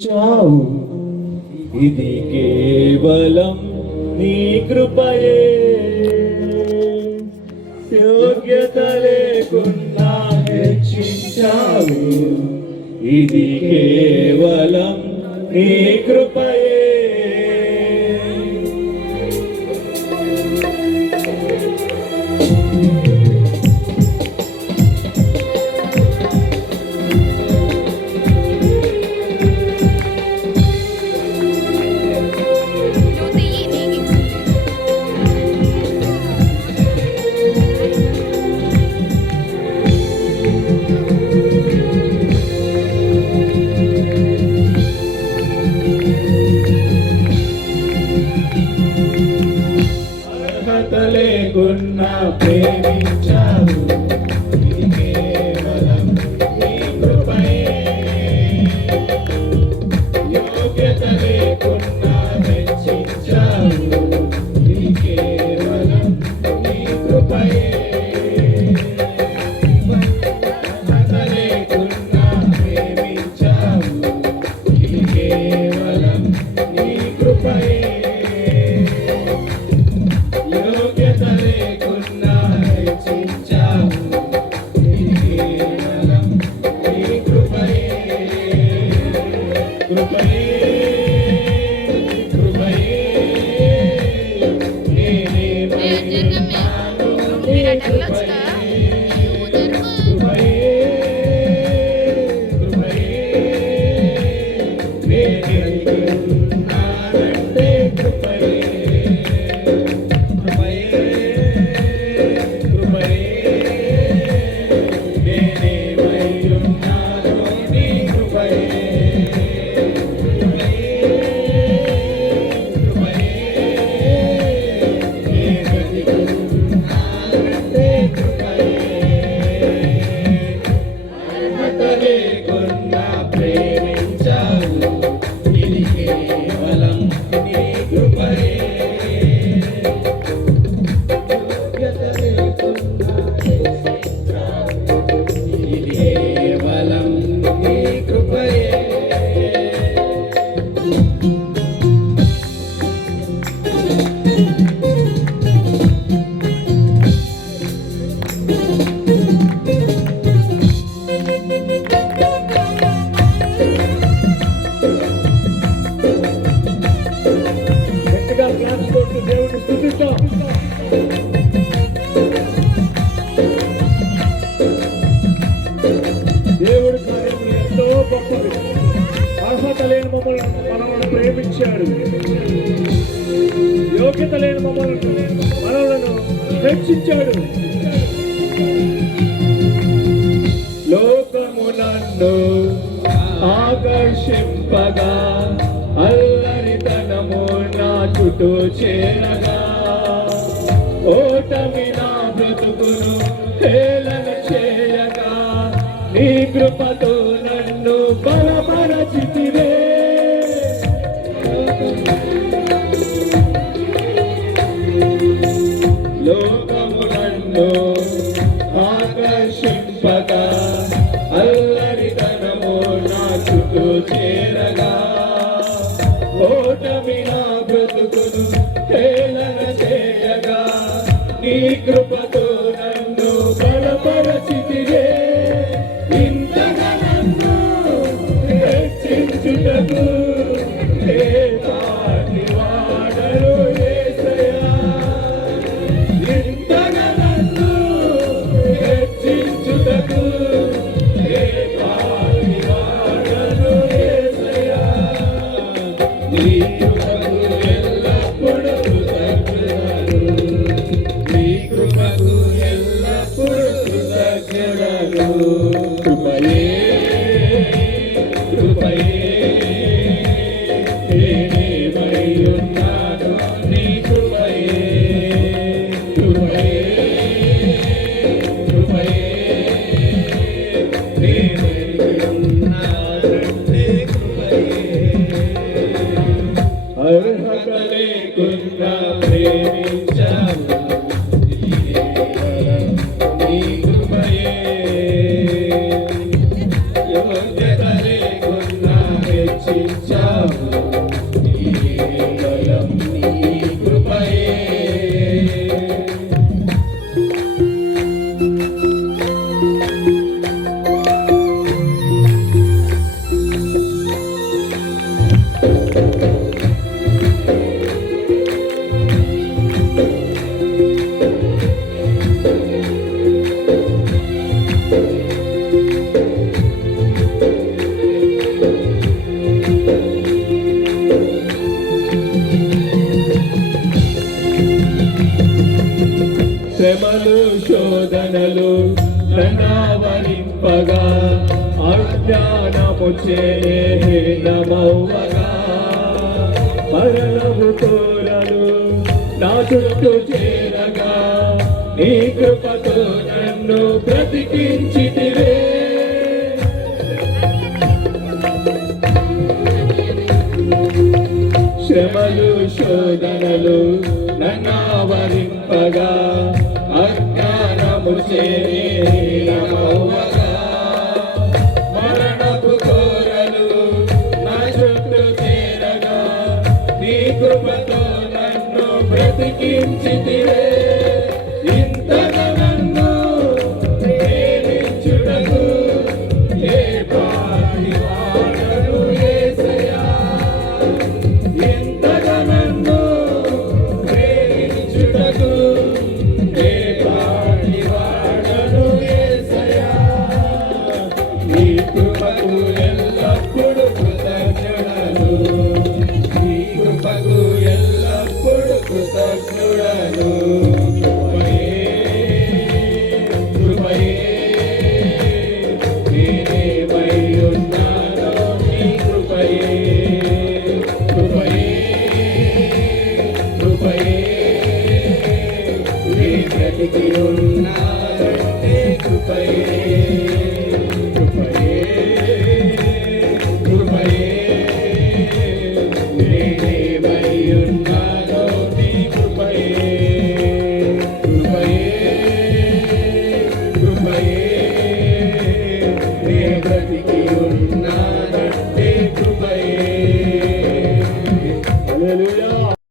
చావు ఇది కేవలం నీ కృపయే, యోగ్యత లేకున్నా హెచ్చించావు. ఇది కేవలం నీ కృపయే. లేకున్నా ప్రేమించావు, ఇది కేవలం నీ కృపయే. యోగ్యత లేకున్నా మెచ్చించావు, ఇది కేవలం నీ కృపయే. లేకున్నా ప్రేమించావు, ఇది కేవలం నీ కృపయే. దేవుడి కార్యములు ఎంతో గొప్పవి. అర్హత లేని మనల్ని ప్రేమించాడు, యోగ్యత లేని మనలను రక్షించాడు. లోకము నన్ను ఆకర్షింపగా, అల్లరితనము నా చుట్టూ చేరగా, ఓటమి నా బ్రతుకును హేళన చేయగా, నీ కృపతో నన్ను బలపరచితివే. లోకము నన్ను ఆకర్షింపగా, అల్లరితనము నా చుట్టూ చేరగా, ఓటమి నా బ్రతుకును హేళన చేయగా, నీ కృపతో నన్ను బలపరచితివే. ఇంతగా నన్ను హెచ్చించుటకు ఏ పాటి వాడరు యేసయ్యా. ఇంతగా నన్ను హెచ్చించుటకు ఏ పాటి వాడరు యేసయ్యా. నీ కృపకు ఎల్లప్పుడూ కృతజ్ఞతలు, నీ కృపకు ఎల్లప్పుడూ కృతజ్ఞతలు. కృపయే కృపయే నేనేమై ఉన్నాను, నీ కృపయే కృపయే కృపయే నేనేమై ఉన్నాను, నీ కృపయే. ఇచ్చావు కేవలం నీ కృపయే. శ్రమలు శోధనలు నన్నావరింపగా అజ్ఞానము చేనమవ్వగా మరణము కోరలు నా చుట్టూ చేరగా నీ కృపతో నన్ను బ్రతికించితివే. శ్రమలు శోధనలు నన్నావరింపగా అజ్ఞానము చేరమవ్వగా మరణపు కోరలు నా చుట్టూ చేరగా నీ కృపతో నన్ను బ్రతికించితివే. ఇంతగా నన్ను ప్రేమించుటకు ఏ పాటి వాడను యేసయ్యా. ఇంతగా నన్ను ప్రేమించుటకు ఏ పాటి వాడను యేసయ్యా. నీ కృపకు ఎల్లప్పుడు కృతజ్ఞుడను, నీ కృపకు ఎల్లప్పుడు కృతజ్ఞుడను. కృపయే నేనేమై ఉన్నానో నీ కృపయే. కృపయే కృపయే నీ బ్రతికి ఉన్నానంటే కృపయే. కృపయే కృపయే నీ